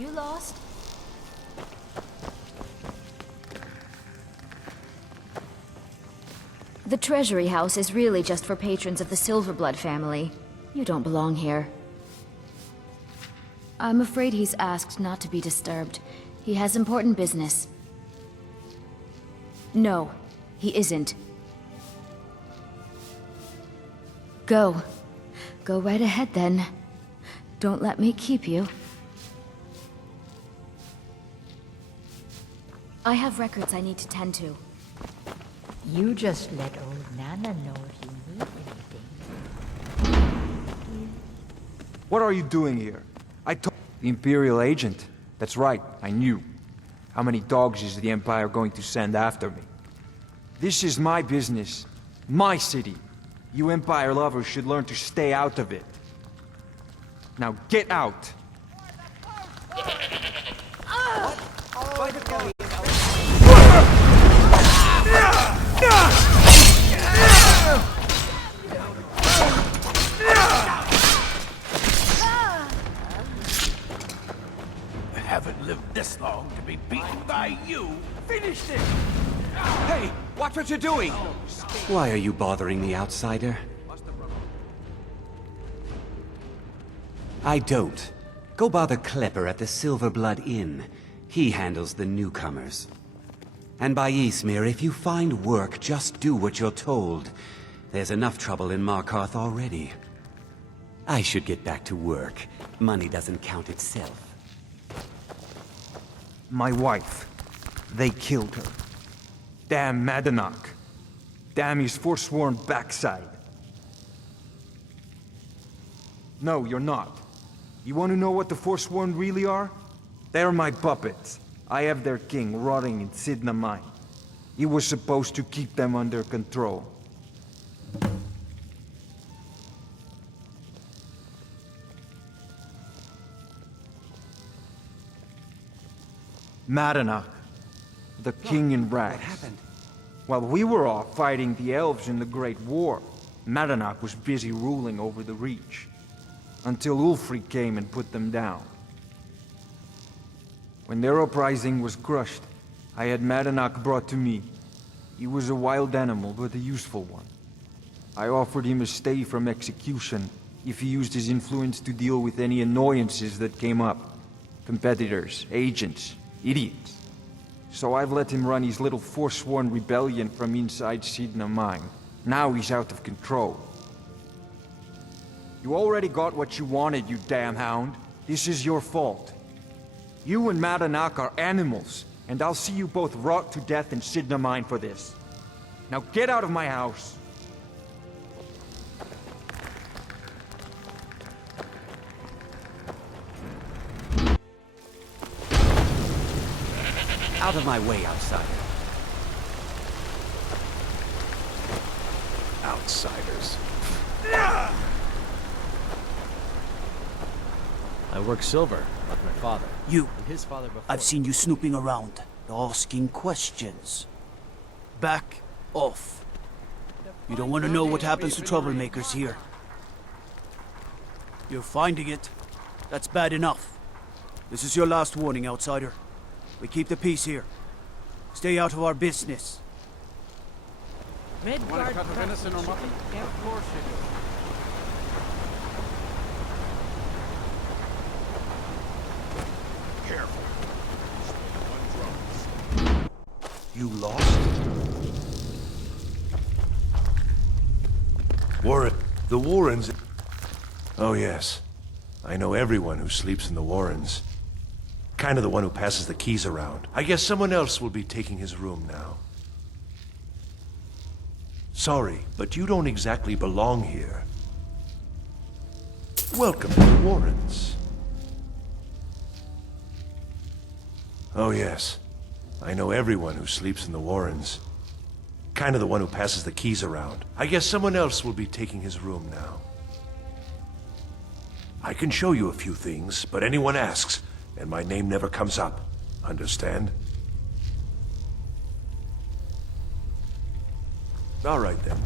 You lost? The treasury house is really just for patrons of the Silverblood family. You don't belong here. I'm afraid he's asked not to be disturbed. He has important business. No, he isn't. Go. Go right ahead then. Don't let me keep you. I have records I need to tend to. You just let old Nana know if you need anything. What are you doing here? I told the Imperial agent. That's right, I knew. How many dogs is the Empire going to send after me? This is my business. My city. You Empire lovers should learn to stay out of it. Now get out! I haven't lived this long to be beaten by you. Finish this! Hey! Watch what you're doing! Why are you bothering the outsider? I don't. Go bother Klepper at the Silverblood Inn. He handles the newcomers. And by Ysmir, if you find work, just do what you're told. There's enough trouble in Markarth already. I should get back to work. Money doesn't count itself. My wife. They killed her. Damn Madanach. Damn his forsworn backside. No, you're not. You want to know what the Forsworn really are? They're my puppets. I have their king rotting in Sidna Mine. He was supposed to keep them under control. Madanach, the king in rags. What happened? While we were off fighting the elves in the Great War, Madanach was busy ruling over the Reach. Until Ulfric came and put them down. When their uprising was crushed, I had Madanach brought to me. He was a wild animal, but a useful one. I offered him a stay from execution if he used his influence to deal with any annoyances that came up. Competitors, agents, idiots. So I've let him run his little forsworn rebellion from inside Sidna Mine. Now he's out of control. You already got what you wanted, you damn hound. This is your fault. You and Madanach are animals, and I'll see you both rot to death in Sidna Mine for this. Now get out of my house! Out of my way, outsider. Outsiders. I work silver, like my father. You. And his father before. I've seen you snooping around, asking questions. Back off. You don't want to know what happens to troublemakers here. You're finding it. That's bad enough. This is your last warning, outsider. We keep the peace here. Stay out of our business. Want a cut of venison or mutton? Of course you do. Careful. You lost? Warren. The Warrens. Oh, yes. I know everyone who sleeps in the Warrens. Kind of the one who passes the keys around. I guess someone else will be taking his room now. Sorry, but you don't exactly belong here. Welcome to the Warrens. Oh, yes. I know everyone who sleeps in the Warrens. Kind of the one who passes the keys around. I guess someone else will be taking his room now. I can show you a few things, but anyone asks, and my name never comes up. Understand? All right, then.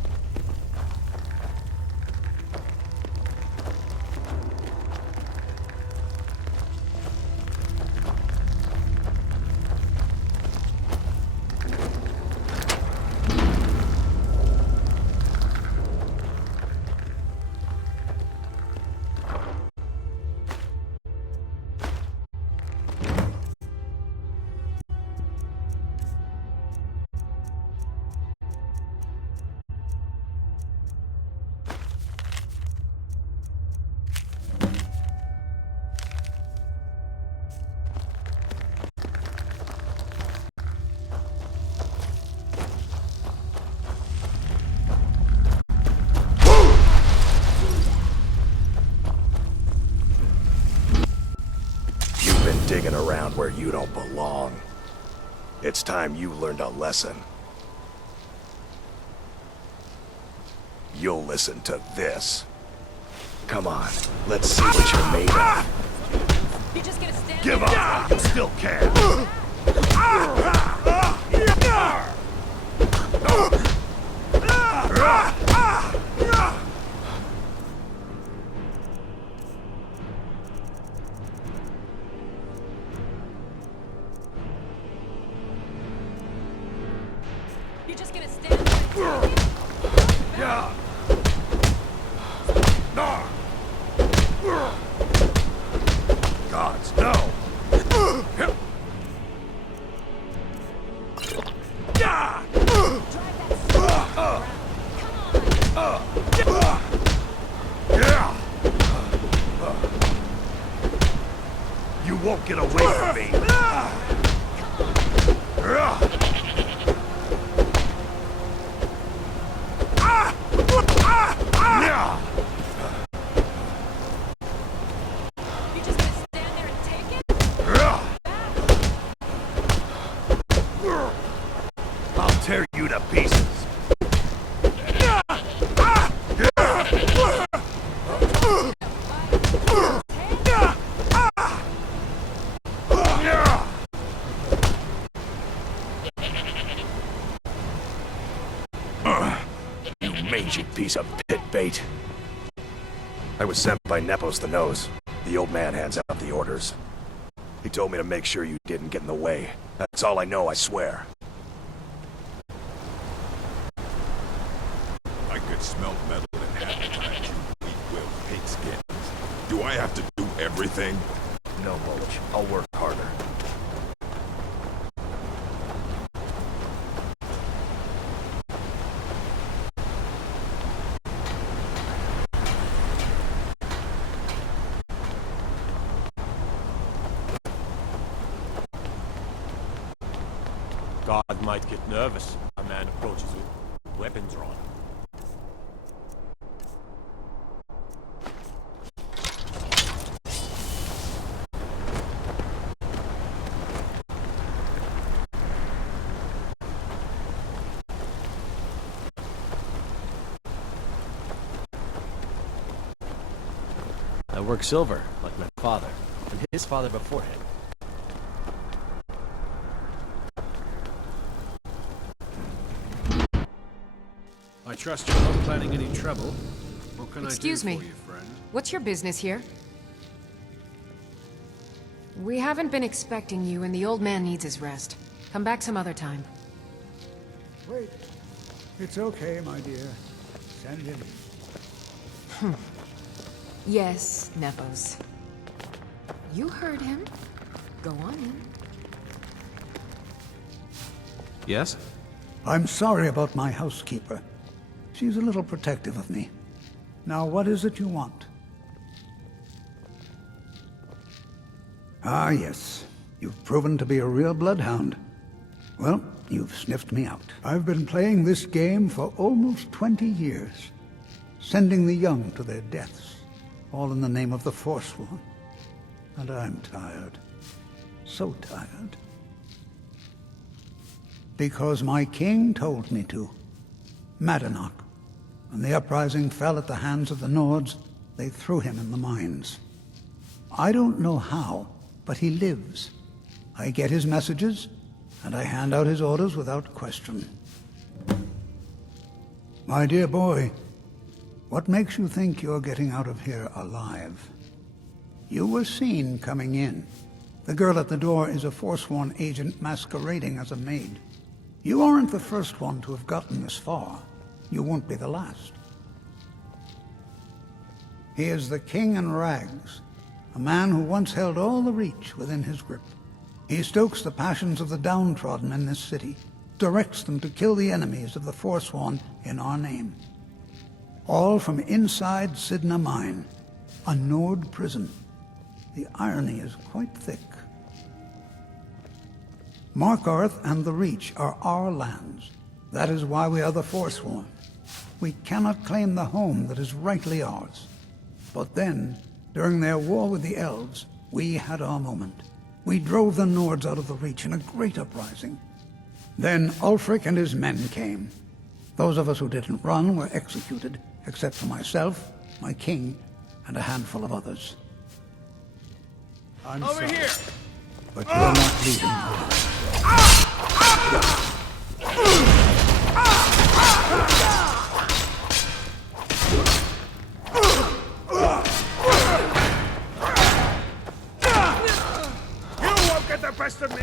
digging around where you don't belong. It's time you learned a lesson. You'll listen to this. Come on, let's see what you're made of. You're just gonna stand Give there? up! You still can! You're just gonna stand there and take it? Gods, no! You won't get away from me! You're just gonna stand there and take it? I'll tear you to pieces! You mangy piece of pit bait. I was sent by Nepos the Nose. The old man hands out the orders. He told me to make sure you didn't get in the way. That's all I know, I swear. I could smell metal and half the time you weak-willed pigskins. Do I have to do everything? No, Mulch. I'll work harder. God might get nervous. A man approaches with weapons drawn. I work silver, like my father, and his father before him. I trust you're not planning any trouble. What can Excuse I do me. for you, friend? What's your business here? We haven't been expecting you, and the old man needs his rest. Come back some other time. Wait. It's okay, my dear. Send him. Yes, Nepos. You heard him. Go on in. Yes? I'm sorry about my housekeeper. She's a little protective of me. Now, what is it you want? Ah, yes. You've proven to be a real bloodhound. Well, you've sniffed me out. I've been playing this game for almost 20 years, sending the young to their deaths, all in the name of the Forsworn. And I'm tired. So tired. Because my king told me to. Madanach. When the uprising fell at the hands of the Nords, they threw him in the mines. I don't know how, but he lives. I get his messages, and I hand out his orders without question. My dear boy, what makes you think you're getting out of here alive? You were seen coming in. The girl at the door is a Forsworn agent masquerading as a maid. You aren't the first one to have gotten this far. You won't be the last. He is the King in Rags, a man who once held all the Reach within his grip. He stokes the passions of the downtrodden in this city, directs them to kill the enemies of the Forsworn in our name. All from inside Sidna Mine, a Nord prison. The irony is quite thick. Markarth and the Reach are our lands. That is why we are the Forsworn. We cannot claim the home that is rightly ours. But then, during their war with the elves, we had our moment. We drove the Nords out of the Reach in a great uprising. Then Ulfric and his men came. Those of us who didn't run were executed, except for myself, my king, and a handful of others. I'm sorry, here! but you're not leaving. You won't get the best of me!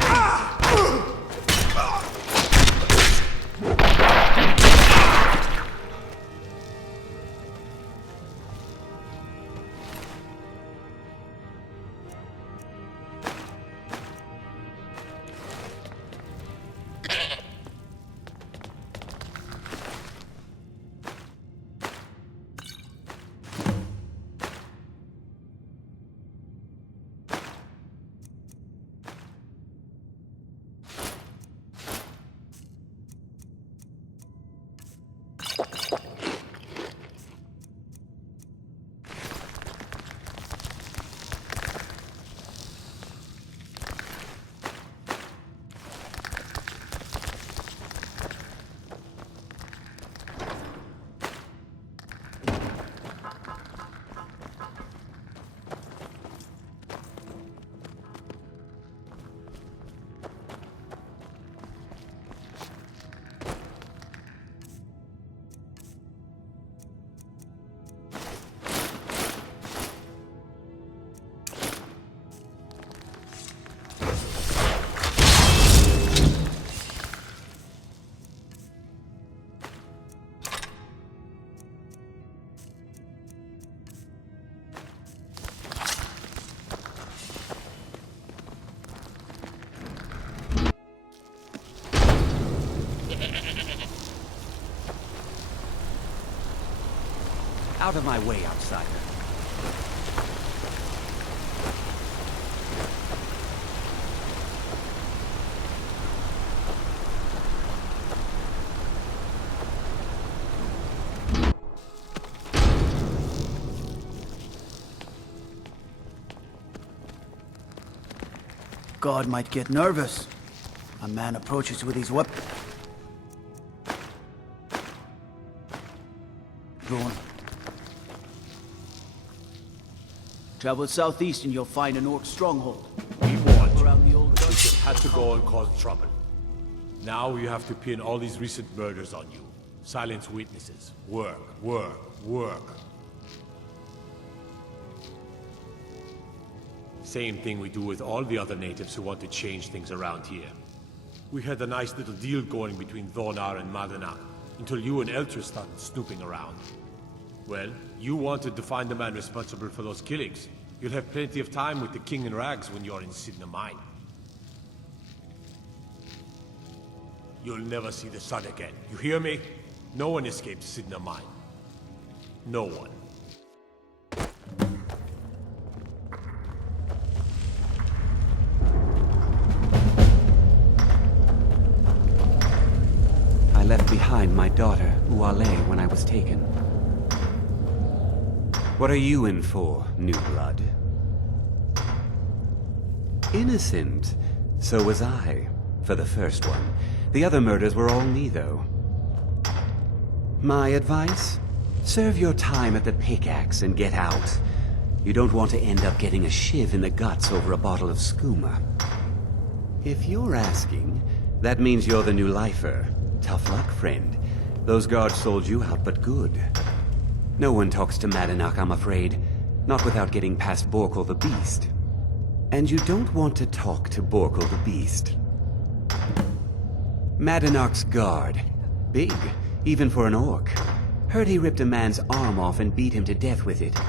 Out of my way, outsider. God might get nervous. A man approaches with his weapon. Go on. Travel southeast and you'll find an orc stronghold. We warned you, Around the old but you Dutch. just had to go and cause trouble. Now you have to pin all these recent murders on you. Silence witnesses. Work, work, work. Same thing we do with all the other natives who want to change things around here. We had a nice little deal going between Thonar and Madanach, until you and Elter started snooping around. Well, you wanted to find the man responsible for those killings. You'll have plenty of time with the King in Rags when you're in Sidna Mine. You'll never see the sun again. You hear me? No one escapes Sidna Mine. No one. I left behind my daughter, Uale, when I was taken. What are you in for, new blood? Innocent. So was I, for the first one. The other murders were all me, though. My advice? Serve your time at the pickaxe and get out. You don't want to end up getting a shiv in the guts over a bottle of skooma. If you're asking, that means you're the new lifer. Tough luck, friend. Those guards sold you out, but good. No one talks to Madanach, I'm afraid. Not without getting past Borkul the Beast. And you don't want to talk to Borkul the Beast. Madanach's guard. Big, even for an orc. Heard he ripped a man's arm off and beat him to death with it.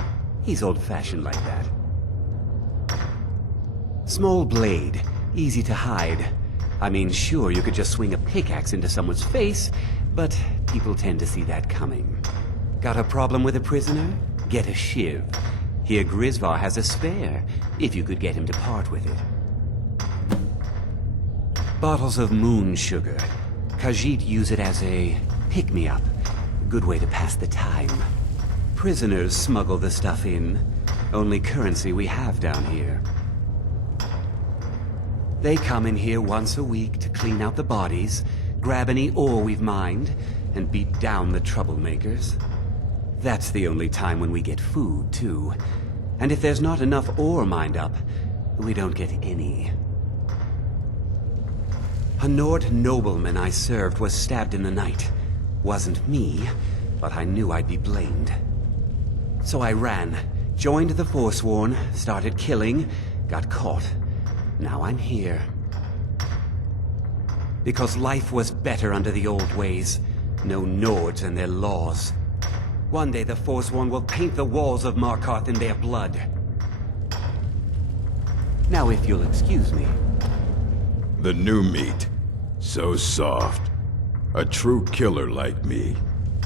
He's old-fashioned like that. Small blade, easy to hide. I mean, sure, you could just swing a pickaxe into someone's face, but people tend to see that coming. Got a problem with a prisoner? Get a shiv. Here Grisvar has a spare, if you could get him to part with it. Bottles of moon sugar. Khajiit use it as a pick-me-up. Good way to pass the time. Prisoners smuggle the stuff in. Only currency we have down here. They come in here once a week to clean out the bodies, grab any ore we've mined, and beat down the troublemakers. That's the only time when we get food, too. And if there's not enough ore mined up, we don't get any. A Nord nobleman I served was stabbed in the night. Wasn't me, but I knew I'd be blamed. So I ran, joined the Forsworn, started killing, got caught. Now I'm here. Because life was better under the old ways. No Nords and their laws. One day the Forsworn will paint the walls of Markarth in their blood. Now if you'll excuse me. The new meat. So soft. A true killer like me.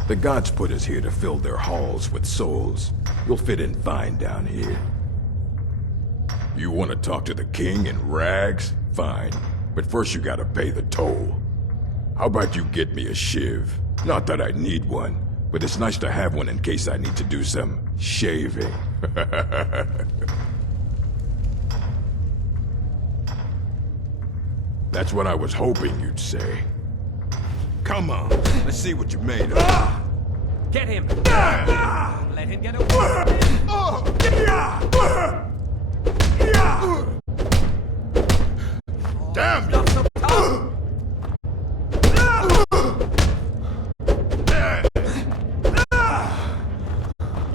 The gods put us here to fill their halls with souls. You'll fit in fine down here. You want to talk to the king in rags? Fine. But first you gotta pay the toll. How about you get me a shiv? Not that I need one, but it's nice to have one in case I need to do some shaving. That's what I was hoping you'd say. Come on, let's see what you made of. Get him! Let him get away! Damn you!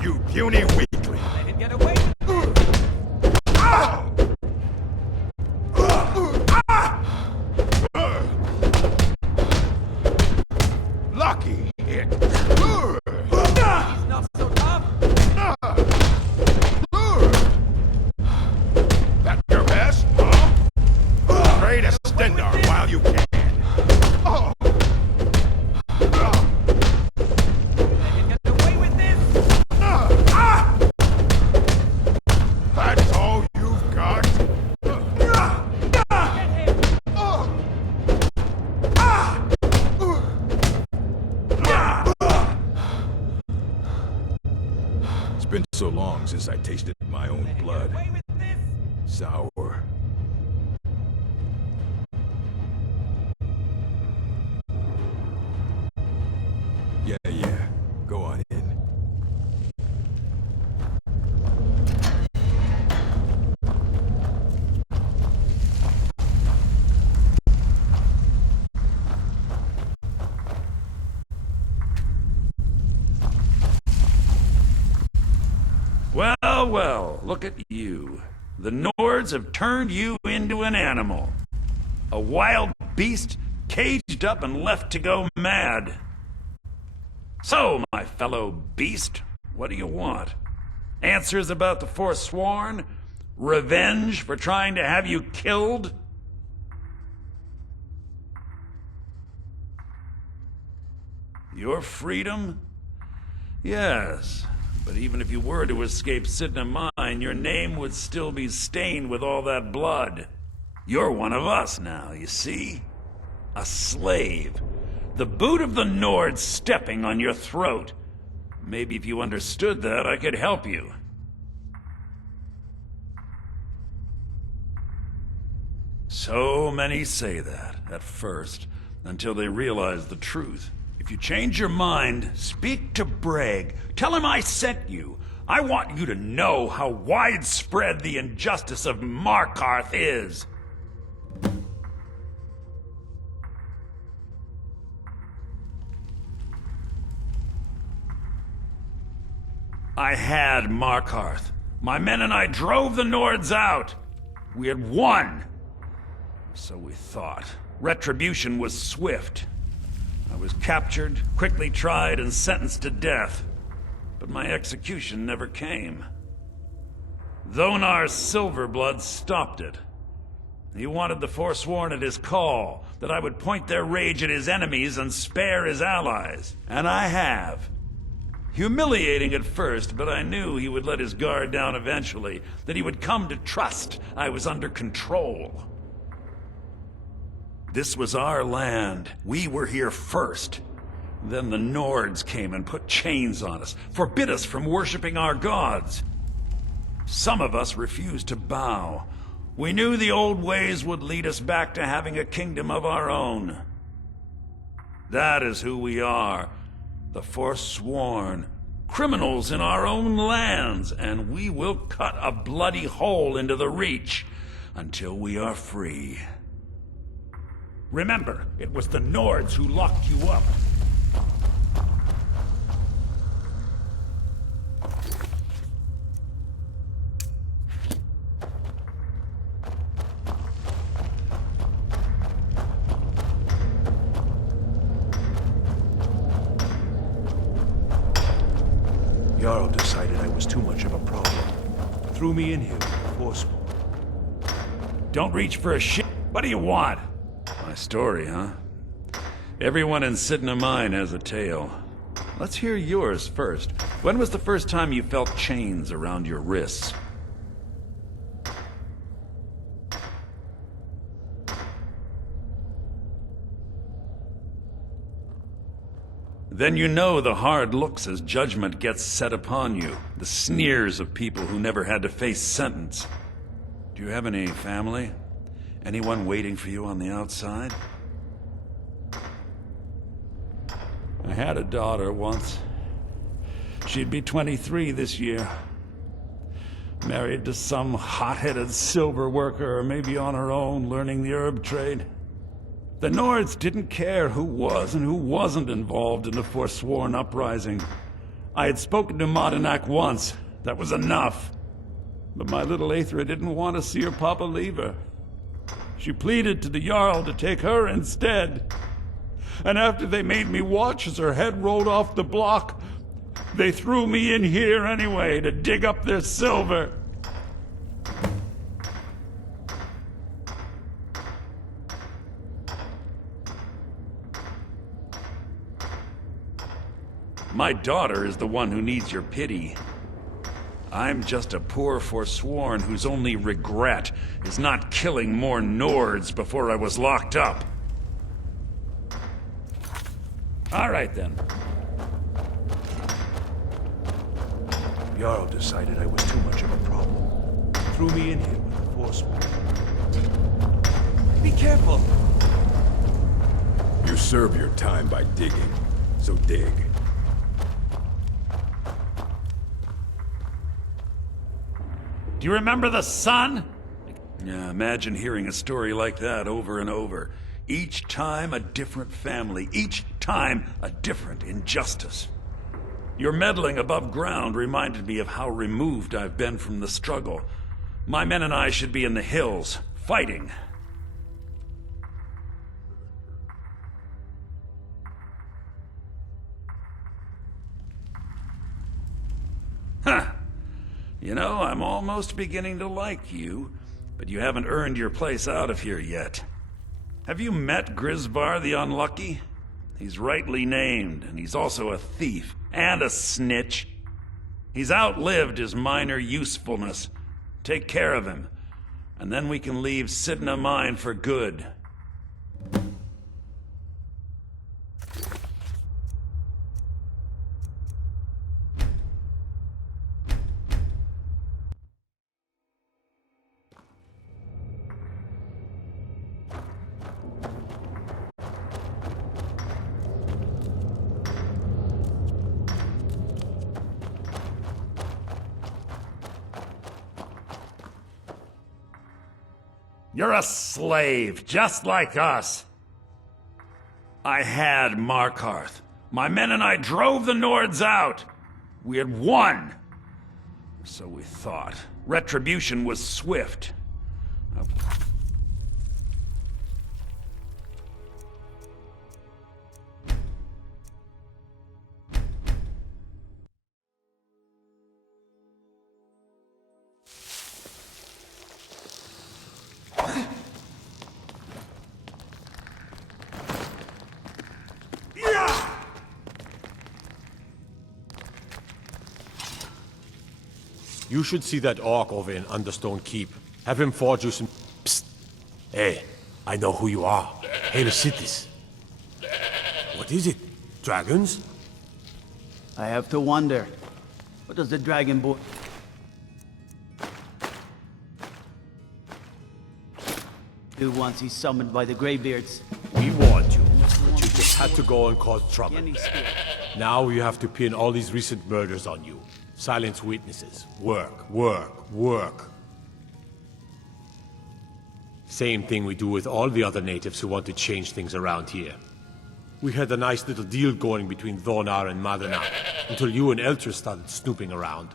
You puny weakling! Let him get away! Lucky hit! He's not so tough! That your best, huh? Try to Stendar while you can. Let him get away with this! That's all you've got? Get him! It's been so long since I tasted my own blood. Away with this! Sour. Yeah. Go on in. Well, look at you. The Nords have turned you into an animal. A wild beast caged up and left to go mad. So, my fellow beast, what do you want? Answers about the Forsworn? Revenge for trying to have you killed? Your freedom? Yes. But even if you were to escape Sidna Mine, your name would still be stained with all that blood. You're one of us now, you see? A slave. The boot of the Nord stepping on your throat. Maybe if you understood that, I could help you. So many say that, at first, until they realize the truth. If you change your mind, speak to Breg. Tell him I sent you. I want you to know how widespread the injustice of Markarth is. I had Markarth. My men and I drove the Nords out. We had won. So we thought. Retribution was swift. I was captured, quickly tried, and sentenced to death. But my execution never came. Dhonar's Silverblood stopped it. He wanted the Forsworn at his call, that I would point their rage at his enemies and spare his allies. And I have. Humiliating at first, but I knew he would let his guard down eventually, that he would come to trust I was under control. This was our land. We were here first. Then the Nords came and put chains on us, forbid us from worshipping our gods. Some of us refused to bow. We knew the old ways would lead us back to having a kingdom of our own. That is who we are, the Forsworn, criminals in our own lands, and we will cut a bloody hole into the Reach until we are free. Remember, it was the Nords who locked you up. Jarl decided I was too much of a problem. Threw me in here with the Forsworn. Don't reach for a shit. What do you want? My story, huh? Everyone in Sidna Mine has a tale. Let's hear yours first. When was the first time you felt chains around your wrists? Then you know the hard looks as judgment gets set upon you. The sneers of people who never had to face sentence. Do you have any family? Anyone waiting for you on the outside? I had a daughter once. She'd be 23 this year. Married to some hot-headed silver worker, or maybe on her own, learning the herb trade. The Nords didn't care who was and who wasn't involved in the Forsworn uprising. I had spoken to Madanak once. That was enough. But my little Aethra didn't want to see her papa leave her. She pleaded to the Jarl to take her instead. And after they made me watch as her head rolled off the block, they threw me in here anyway to dig up their silver. My daughter is the one who needs your pity. I'm just a poor Forsworn whose only regret is not killing more Nords before I was locked up. All right, then. Jarl decided I was too much of a problem. Threw me in here with the Forsworn. Be careful! You serve your time by digging, so dig. Do you remember the sun? Yeah, imagine hearing a story like that over and over. Each time a different family, each time a different injustice. Your meddling above ground reminded me of how removed I've been from the struggle. My men and I should be in the hills, fighting. Huh. You know, I'm almost beginning to like you, but you haven't earned your place out of here yet. Have you met Grisvar the Unlucky? He's rightly named, and he's also a thief and a snitch. He's outlived his minor usefulness. Take care of him, and then we can leave Sidna Mine for good. You're a slave, just like us. I had Markarth. My men and I drove the Nords out. We had won. So we thought. Retribution was swift. You should see that orc over in Understone Keep. Have him forge you some... Psst! Hey, I know who you are. Hail Cities. What is it? Dragons? I have to wonder. What does the dragon boy... Who once he's summoned by the Greybeards. We warned you, but you just had to go and cause trouble. Now you have to pin all these recent murders on you. Silence witnesses. Work, work, work. Same thing we do with all the other natives who want to change things around here. We had a nice little deal going between Thonar and Madana, until you and Elter started snooping around.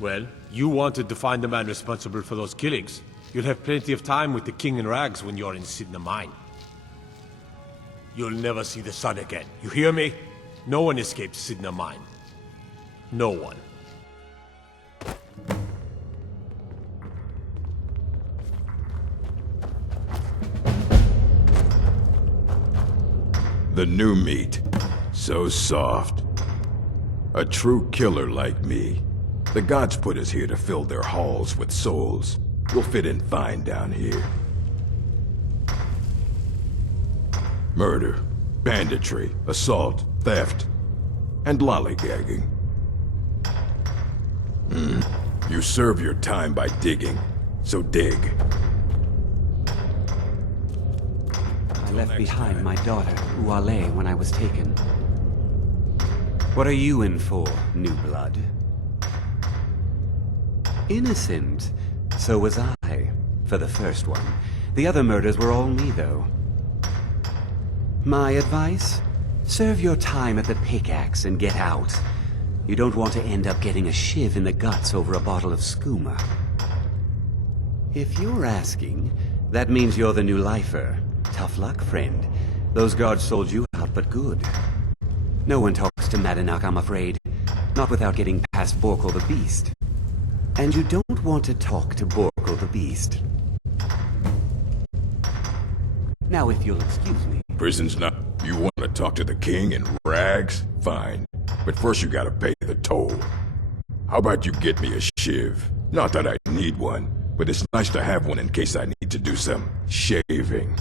Well, you wanted to find the man responsible for those killings. You'll have plenty of time with the King in Rags when you're in Sidna Mine. You'll never see the sun again. You hear me? No one escapes Sidna Mine. No one. The new meat. So soft. A true killer like me. The gods put us here to fill their halls with souls. You'll fit in fine down here. Murder, banditry, assault, theft, and lollygagging. You serve your time by digging, so dig. I left behind my daughter, Uale, when I was taken. What are you in for, new blood? Innocent. So was I, for the first one. The other murders were all me, though. My advice? Serve your time at the pickaxe and get out. You don't want to end up getting a shiv in the guts over a bottle of skooma. If you're asking, that means you're the new lifer. Tough luck, friend. Those guards sold you out, but good. No one talks to Madanak, I'm afraid. Not without getting past Borkle the Beast. And you don't want to talk to Borkle the Beast. Now, if you'll excuse me... Prison's not... You want to talk to the king in rags? Fine. But first you gotta pay the toll. How about you get me a shiv? Not that I need one, but it's nice to have one in case I need to do some shaving.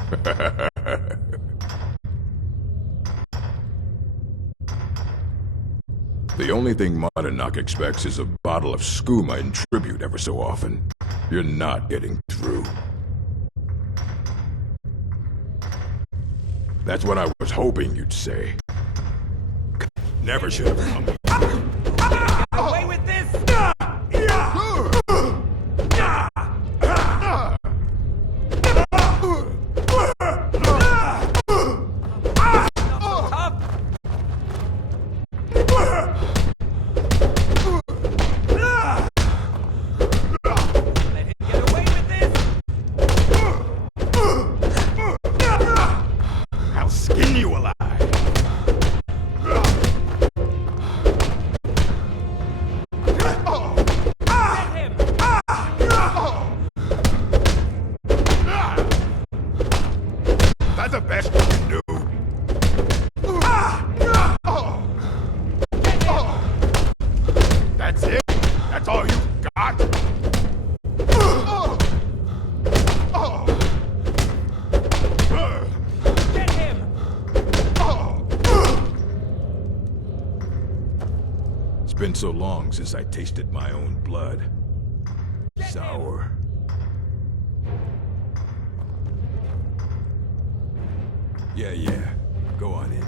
The only thing Madanak expects is a bottle of skooma in tribute ever so often. You're not getting through. That's what I was hoping you'd say. Never should have come. Away with this! I'll skin you alive. That's the best you can do. That's it? That's all you got? Get him! It's been so long since I tasted my own blood. Sour. Yeah. Go on in.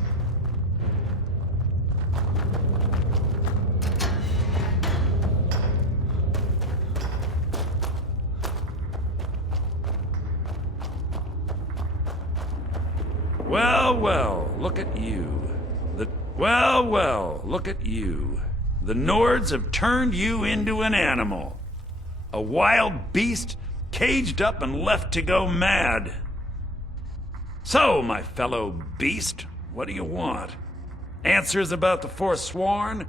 Well, look at you. Look at you. The Nords have turned you into an animal. A wild beast, caged up and left to go mad. So, my fellow beast, what do you want? Answers about the Forsworn?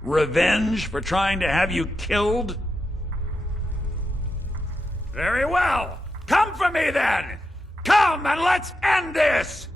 Revenge for trying to have you killed? Very well. Come for me then! Come and let's end this!